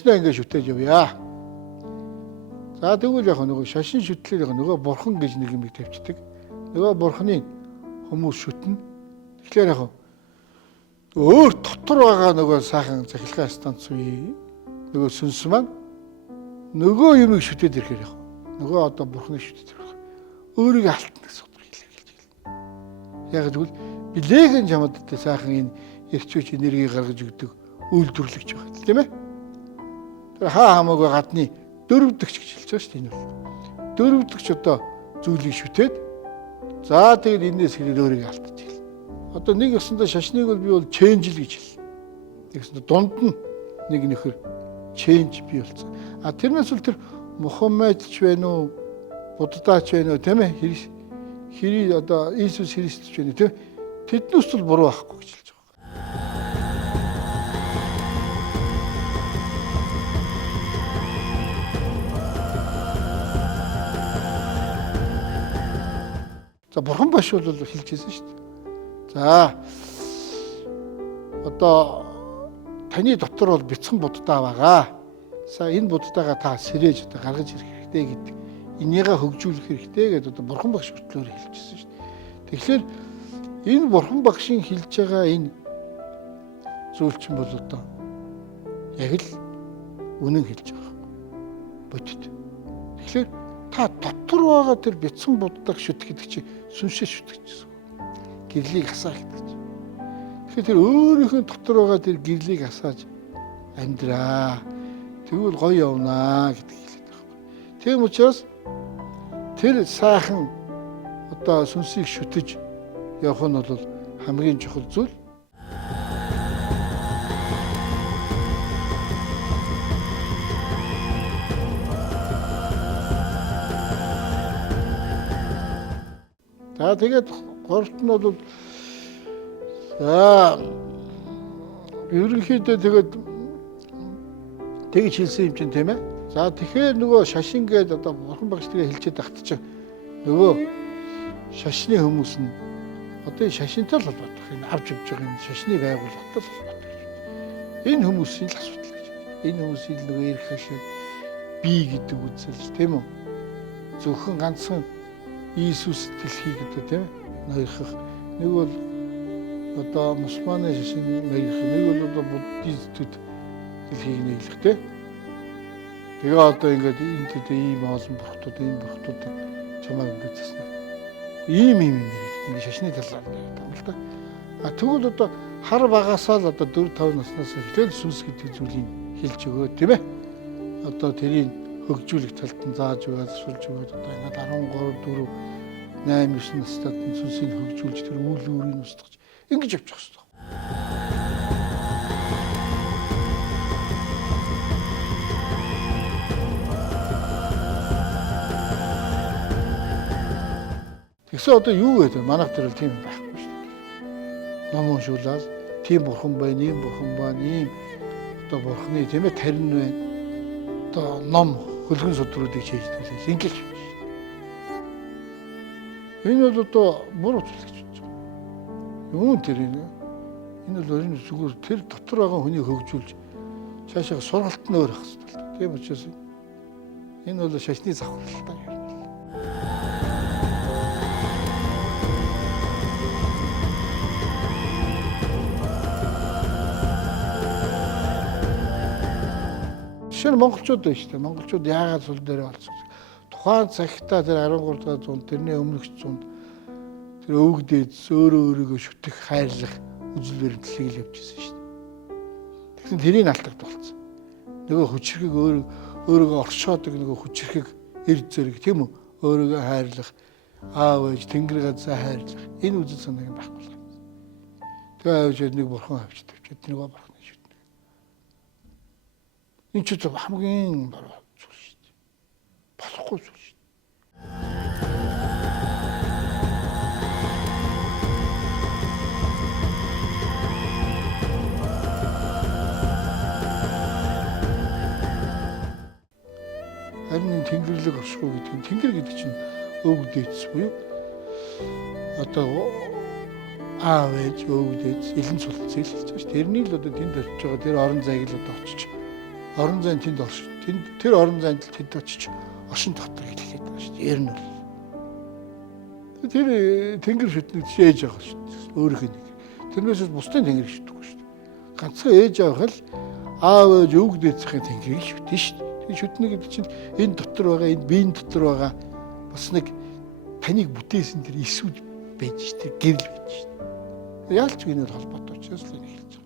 шашнаа ингээд шүтээж явъя. За тэгвэл яг нөгөө шашин шүтлэр яг нөгөө бурхан гэж нэг юм тавьчихдаг. Нөгөө бурханы хүмүүс шүтнэ. Тэгэхээр яг өөр дотор байгаа нөгөө сайхан цахилгаан станц үе нөгөө сүнс маань нөгөө юмыг шүтээд ирэхээр яг нөгөө одоо бурханы шүтээд ирэх. Өөрийгөө алтна гэсэн үг хэлж байна. Яг тэгвэл билегийн чамд сайхан энэ эрчүүч энерги гаргаж өгдөг үйлдвэрлэгч байгаа тийм ээ. Тэр хаа хамаагүй гадны дөрөвдөгч гэж хэлж байгаа шүү дээ энэ бол. Дөрөвдөгч одоо зүйлийг шүтээд за тэгээд энэс хэрэг өөрийгөө алдаж байна. Одоо нэг ёсондоо шашныг бол би бол ченж л гэж хэлнэ. Тэгсэн дунд нь нэг нөхөр ченж бий болсон. А тэрнээс бол тэр Мухаммедч байна уу, Буддач байна уу тийм ээ? Хри одоо Иесус Христч байна тийм ээ? Тэднээс бол буруу байхгүй гэж хэлж байгаа. За бурхан баш бол хэлж хэлсэн шүү дээ. За одоо таны дотор бол бяцхан буддаа байгаа. За энэ буддаага та сэрээж одоо гаргаж ирэх хэрэгтэй гэдэг. Энийгээ хөгжүүлэх хэрэгтэй гэдэг одоо бурхан багш хөтлөөр хэлжсэн шүү дээ. Тэгэхээр энэ бурхан багшийн хэлж байгаа энэ зүйл чинь бол одоо яг л үнэн хэлж байгаа. Бодит. Тэгэхээр та дотор байгаа тэр бяцхан буддааг шүтэх гэдэг чинь сүнсээ шүтэх гэсэн. Гэрлийг асаах гэдэг чинь. Тэгэхээр тэр өөрийнхөө дотор байгаа тэр гэрлийг асааж амьдраа. Тэгвэл гоё явнаа гэдэг хэлээд байгаа. Тийм учраас тэр сайхан одоо сүнсийг шүтэж явах нь бол хамгийн чухал зүйл. За тэгээд гуравт нь бол ерөнхийдөө тэгээд тэгж хэлсэн юм чинь тийм ээ. За тэгэхээр нөгөө шашин гээд одоо бурхан багштай хэлчихэд багт чинь нөгөө шашны хүмүүс нь одоо шашинтай л холбоотой. Энэ авч явж байгаа энэ шашны байгууллагатай л холбоотой. Энэ хүмүүсийн л асуудал гэж. Энэ хүмүүсийн нөгөө эрх ашиг бий гэдэг үзэл тийм үү? Зөвхөн ганцхан Иесус дэлхийг гэдэг тийм ээ. Ноёрхох. Нэг бол одоо мусульманы шашин ноёрхох. Нэг бол одоо буддизмд дэлхийг нэглэх тийм. Тэгээ одоо ингээд энэ төдөө ийм олон бурхтууд энэ бурхтууд чамайг ингээд засна. Ийм ингээд шашны талаар юм л да. А тэгвэл одоо хар багасаа л одоо 4-5 наснаас эхлээд сүнс гэдэг зүйлийг хэлж өгөө тийм ээ. Одоо тэрийг хөгжүүлэх талд нь зааж өгөөд сурж өгөөд одоо ингээд 13, 4, 8, 9 настайд нь сүнсийг хөгжүүлж тэр үйл өөрийг устгаж ингэж явчих хэрэгтэй. Тэгсэн одоо юу гэдэг манайх тэр тийм байхгүй шүү дээ. Ном уншуулаад тийм бурхан байна, ийм бурхан байна, ийм одоо бурханы тийм ээ тарин байна. Одоо ном хөлгөн судруудыг чийжлүүлээс ингэж байна. Энэ бол одоо буруу зүйл гэж бодож байгаа. Юун тэр энэ бол өөрийн зүгээр тэр дотор байгаа хүнийг хөгжүүлж цаашаа сургалт нь өөр ах хэрэгтэй. Тийм учраас энэ бол шашны завхралтай юм. Жишээ нь монголчууд байна шүү дээ. Монголчууд яагаад сул дээр болсон вэ? Тухайн цагтаа тэр 13 дахь зуунд тэрний өмнөх зуунд тэр өвгдээд өөрийгөө шүтэх хайрлах үзэл баримтлалыг л явж ирсэн шүү дээ. Тэгсэн тэрийг алдагд болсон. Нөгөө хүчрхэг өөрийгөө оршоодог нөгөө хүчрхэг эр зэрэг тийм үү? Өөрийгөө хайрлах, аав ээж, тэнгэр газар хайрлах энэ үзэл санааг байхгүй л. Тэгээ аавч нэг бурхан авч тавьчихад нөгөө бурхан шүтнэ. Энэ ч хамгийн буруу зүйл шүү дээ. Болохгүй зүйл шүү дээ. Харин тэнгэрлэг оршихуй гэдэг нь тэнгэр гэдэг чинь өвөг дээдс буюу одоо аав ээж өвөг дээдс элен сулцыг хэлж байгаа шүү. Тэрний л одоо тэнд очиж байгаа тэр орон зайг л одоо очиж орон зайн тэнд орш. Тэр орон зайд л тэд очиж оршин тогтвор хэлээд байгаа шүү дээ. Ер нь бол. Тэр тэнгэр шүтнийг ээж байгаа шүү дээ. Өөрийнх нь. Тэрнээс бусдын тэнгэр шүтдэггүй шүү дээ. Ганцхан ээж авах л аав ээж өвөг дээдсхийн тэнгэрийг шүтэн шүү дээ. Тэр шүтнэ гэдэг чинь энэ дотор байгаа, энэ биеийн дотор байгаа бас нэг таныг бүтээсэн тэр эсүүд байж шүү дээ. Гэрэл байж шүү дээ. Яалч гинээр холбоотой учраас л хэлж байгаа.